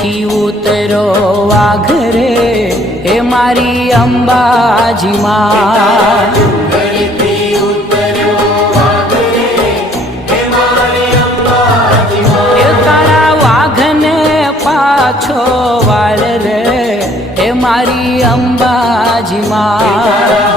થી ઉતરો વાઘ રે હે મારી અંબાજી માં તારા વાઘને પાછો વાળ રે હે મારી અંબાજી માં